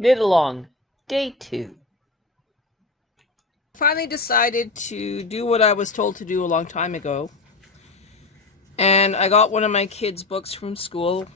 Knit Along, Day 2. Finally decided to do what I was told to do a long time ago. And I got one of my kids' books from school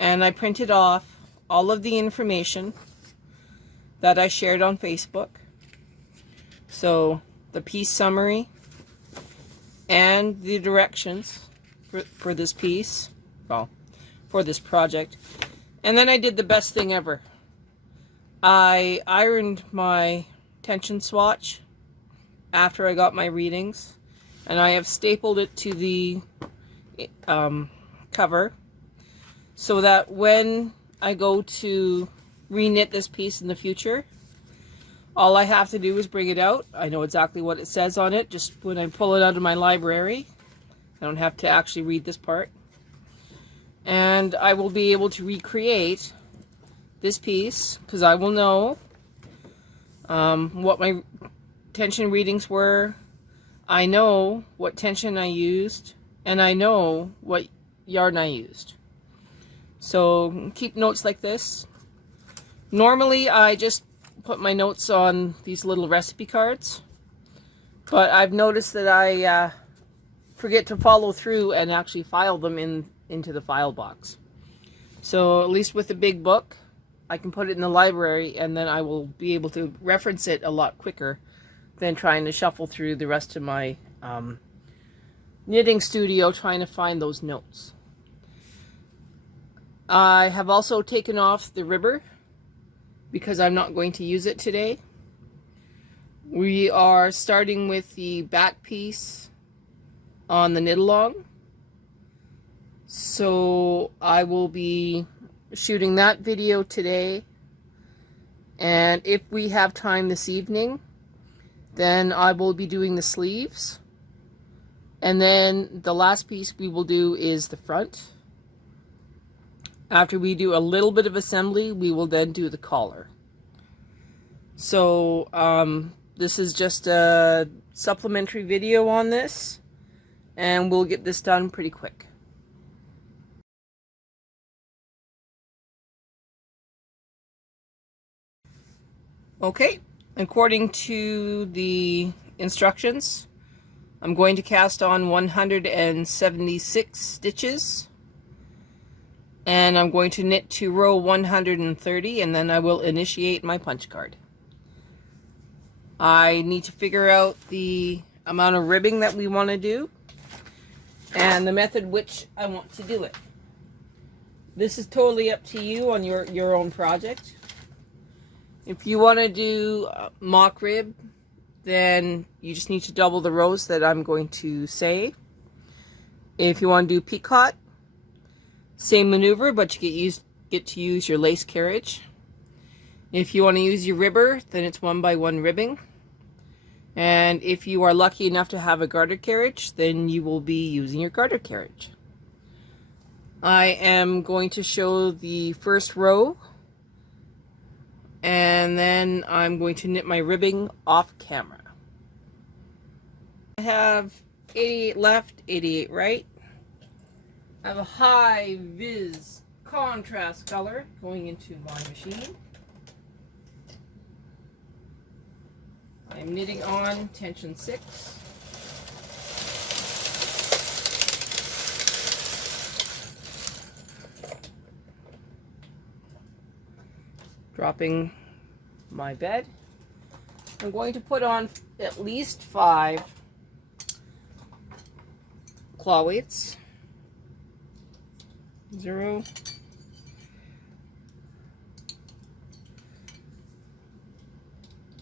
and I printed off all of the information that I shared on Facebook. So the piece summary and the directions for this piece, well, for this project. And then I did the best thing ever. I ironed my tension swatch after I got my readings, and I have stapled it to the cover so that when I go to reknit this piece in the future, all I have to do is bring it out. I know exactly what it says on it just when I pull it out of my library. I don't have to actually read this part. And I will be able to recreate this piece because I will know what my tension readings were. I know what tension I used, and I know what yarn I used. So keep notes like this. Normally I just put my notes on these little recipe cards, but I've noticed that I forget to follow through and actually file them into the file box. So at least with the big book, I can put it in the library and then I will be able to reference it a lot quicker than trying to shuffle through the rest of my knitting studio trying to find those notes. I have also taken off the ribber because I'm not going to use it today. We are starting with the back piece on the knit along. So I will be shooting that video today, and if we have time this evening, then I will be doing the sleeves, and then the last piece we will do is the front. After we do a little bit of assembly, we will then do the collar. So this is just a supplementary video on this, and we'll get this done pretty quick. Okay, according to the instructions, I'm going to cast on 176 stitches, and I'm going to knit to row 130, and then I will initiate my punch card. I need to figure out the amount of ribbing that we want to do and the method which I want to do it. This is totally up to you on your own project. If you want to do mock rib, then you just need to double the rows that I'm going to say. If you want to do peacock, same maneuver, but you get to use your lace carriage. If you want to use your ribber, then it's 1x1 ribbing. And if you are lucky enough to have a garter carriage, then you will be using your garter carriage. I am going to show the first row, and then I'm going to knit my ribbing off camera. I have 88 left, 88 right. I have a high vis contrast color going into my machine. I'm knitting on tension 6. Dropping my bed. I'm going to put on at least 5 claw weights. 0.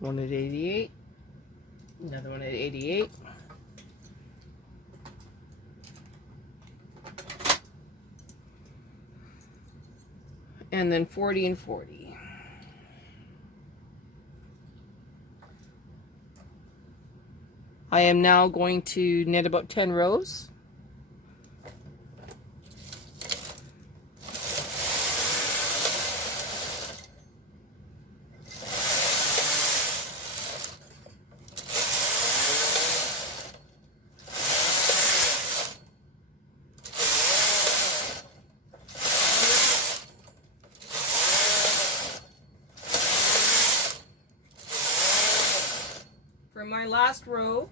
One at 88. Another one at 88. And then 40 and 40. I am now going to knit about 10 rows. For my last row,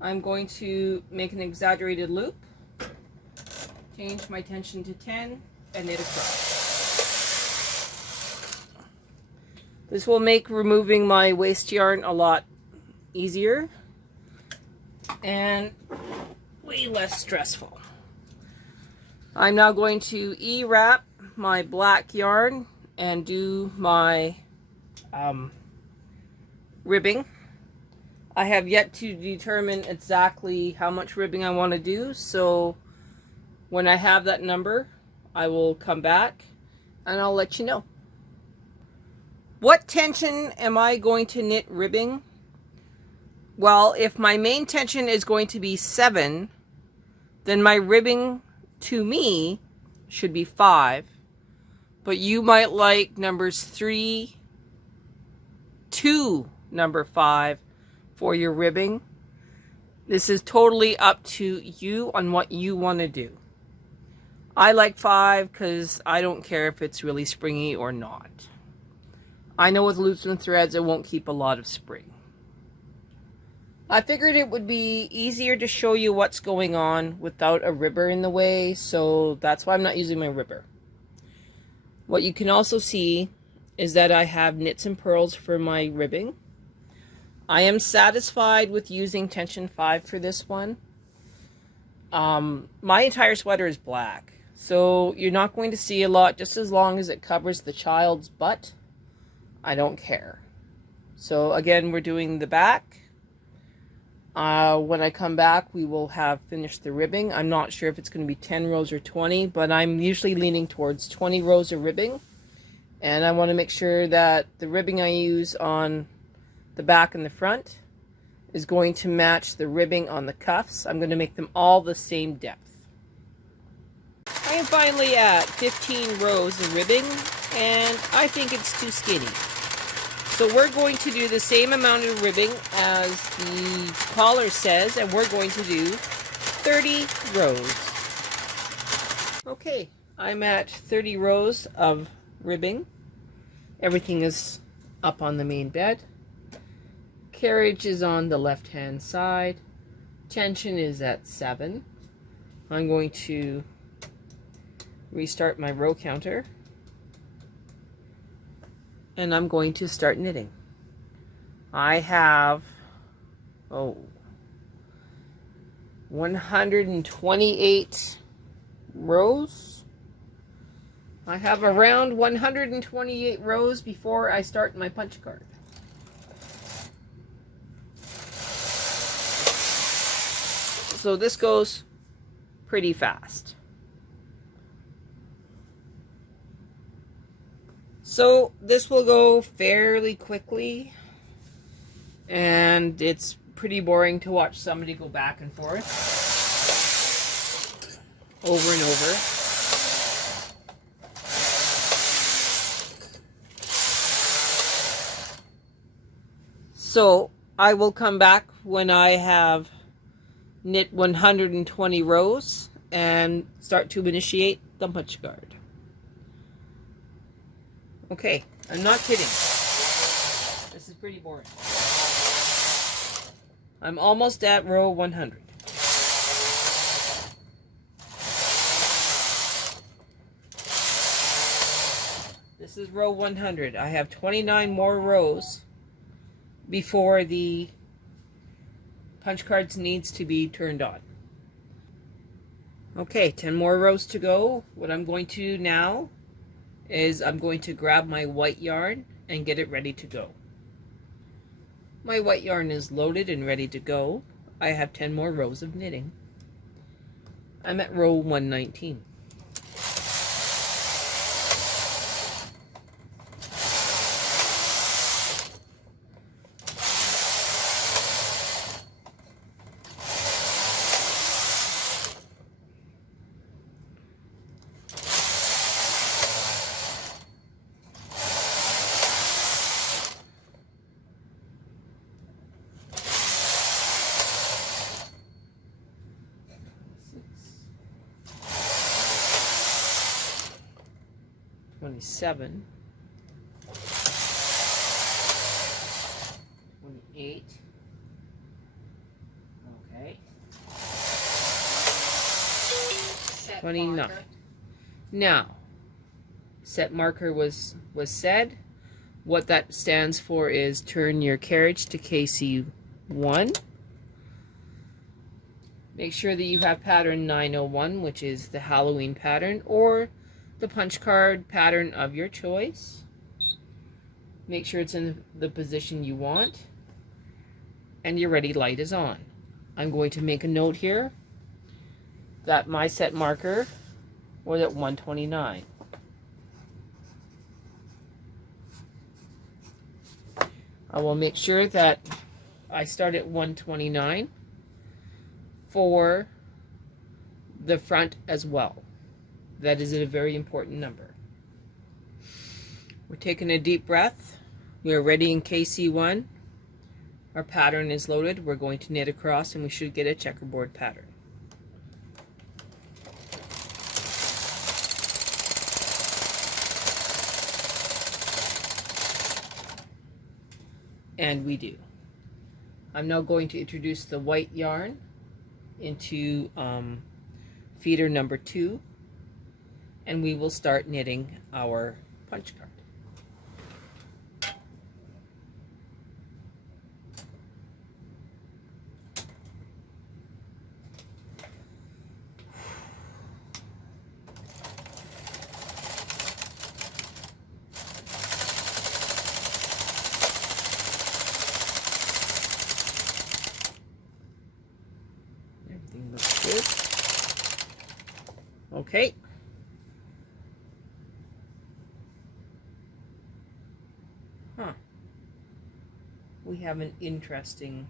I'm going to make an exaggerated loop, change my tension to 10, and knit across. This will make removing my waste yarn a lot easier and way less stressful. I'm now going to E-wrap my black yarn and do my ribbing. I have yet to determine exactly how much ribbing I want to do, so when I have that number, I will come back and I'll let you know. What tension am I going to knit ribbing? Well, if my main tension is going to be 7, then my ribbing to me should be 5. But you might like numbers 3 to number 5 for your ribbing. This is totally up to you on what you want to do. I like 5 because I don't care if it's really springy or not. I know with loops and threads it won't keep a lot of spring. I figured it would be easier to show you what's going on without a ribber in the way, so that's why I'm not using my ribber. What you can also see is that I have knits and purls for my ribbing. I am satisfied with using tension 5 for this one. My entire sweater is black, so you're not going to see a lot. Just as long as it covers the child's butt, I don't care. So again, we're doing the back. When I come back, we will have finished the ribbing. I'm not sure if it's going to be 10 rows or 20, but I'm usually leaning towards 20 rows of ribbing. And I want to make sure that the ribbing I use on the back and the front is going to match the ribbing on the cuffs. I'm going to make them all the same depth. I am finally at 15 rows of ribbing, and I think it's too skinny. So we're going to do the same amount of ribbing as the collar says, and we're going to do 30 rows. Okay, I'm at 30 rows of ribbing. Everything is up on the main bed. Carriage is on the left-hand side. Tension is at 7. I'm going to restart my row counter. And I'm going to start knitting. I have 128 rows. I have around 128 rows before I start my punch card. So this goes pretty fast. So this will go fairly quickly, and it's pretty boring to watch somebody go back and forth over and over. So I will come back when I have knit 120 rows and start to initiate the punch card. Okay, I'm not kidding. This is pretty boring. I'm almost at row 100. This is row 100. I have 29 more rows before the punch cards needs to be turned on. Okay, 10 more rows to go. What I'm going to do now is I'm going to grab my white yarn and get it ready to go. My white yarn is loaded and ready to go. I have 10 more rows of knitting. I'm at row 119. Seven, 28, 8. Okay. 29. Now, set marker was said. What that stands for is turn your carriage to KC1. Make sure that you have pattern 901, which is the Halloween pattern, or the punch card pattern of your choice. Make sure it's in the position you want, and your ready light is on. I'm going to make a note here that my set marker was at 129. I will make sure that I start at 129 for the front as well. That is a very important number. We're taking a deep breath. We are ready in KC1. Our pattern is loaded. We're going to knit across and we should get a checkerboard pattern. And we do. I'm now going to introduce the white yarn into feeder number 2, and we will start knitting our punch card. Everything looks good. Okay. We have an interesting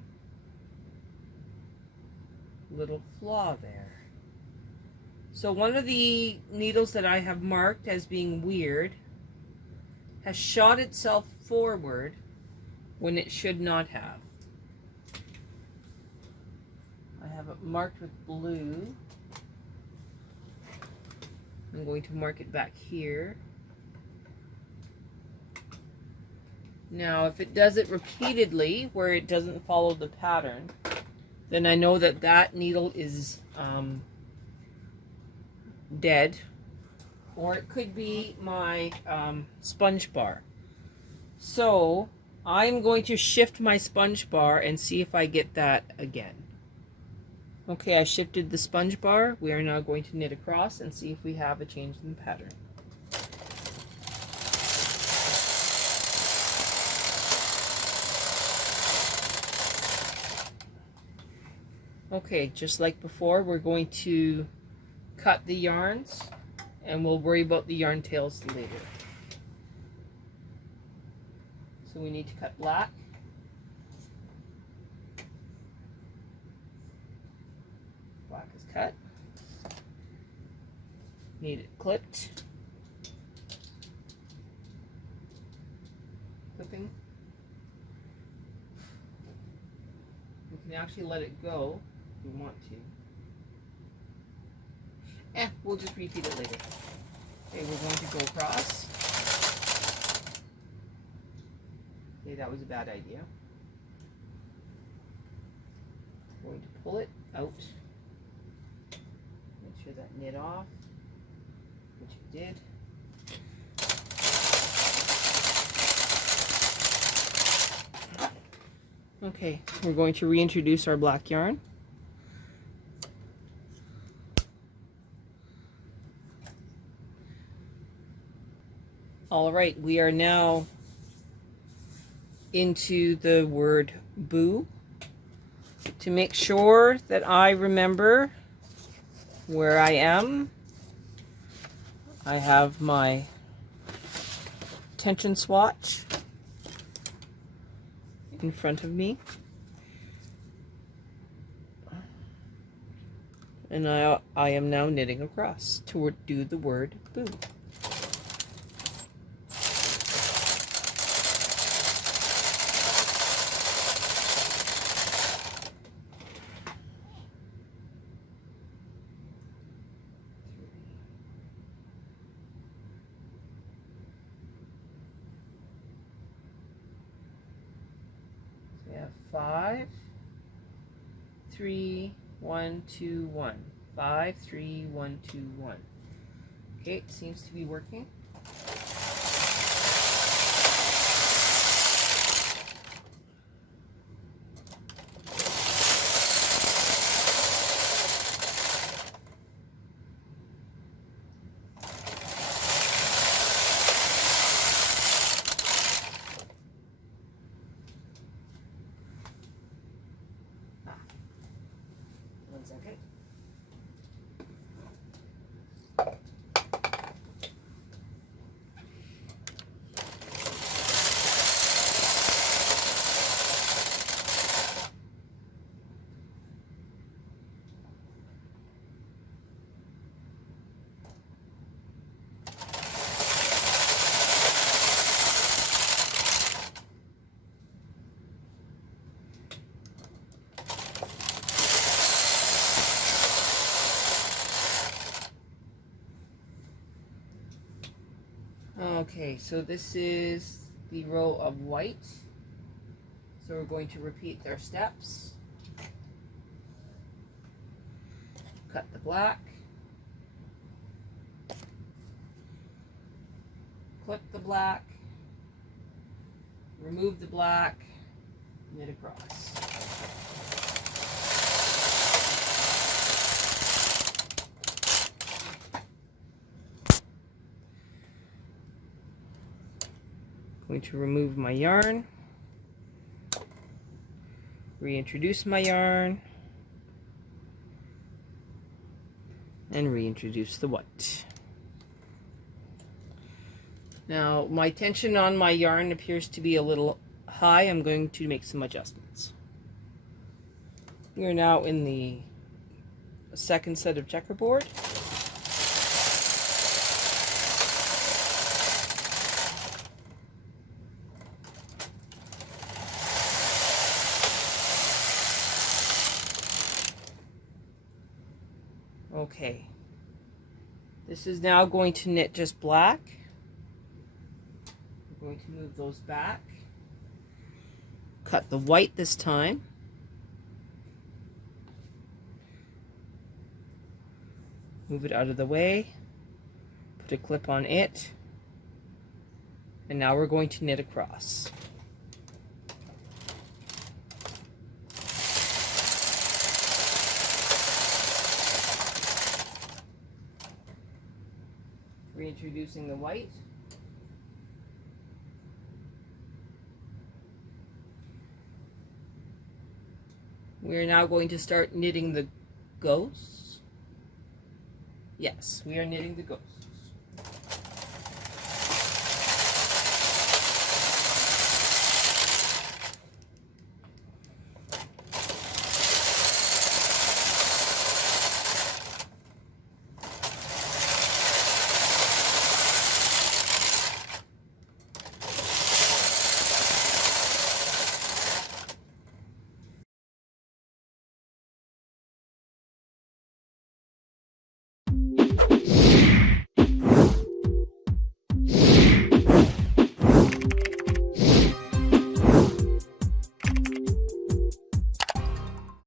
little flaw there. So one of the needles that I have marked as being weird has shot itself forward when it should not have. I have it marked with blue. I'm going to mark it back here. Now, if it does it repeatedly, where it doesn't follow the pattern, then I know that that needle is dead. Or it could be my sponge bar. So, I'm going to shift my sponge bar and see if I get that again. Okay, I shifted the sponge bar. We are now going to knit across and see if we have a change in the pattern. Okay, just like before, we're going to cut the yarns and we'll worry about the yarn tails later. So we need to cut black. Black is cut. Need it clipped. Clipping. We can actually let it go if we want to. We'll just repeat it later. Okay, we're going to go across. Okay, that was a bad idea. I'm going to pull it out. Make sure that knit off, which it did. Okay, we're going to reintroduce our black yarn. All right, we are now into the word boo. To make sure that I remember where I am, I have my tension swatch in front of me. And I am now knitting across to do the word boo. We have 5, 3, 1, 2, 1. 5, 3, 1, 2, 1. Okay, it seems to be working. One second. Okay, so this is the row of white. So we're going to repeat their steps. Cut the black. Clip the black. Remove the black. Knit across. Going to remove my yarn, reintroduce my yarn, and reintroduce the white. Now my tension on my yarn appears to be a little high. I'm going to make some adjustments. We are now in the second set of checkerboard. Okay, this is now going to knit just black. We're going to move those back. Cut the white this time. Move it out of the way. Put a clip on it. And now we're going to knit across. Reintroducing the white. We're now going to start knitting the ghosts. Yes, we are knitting the ghosts.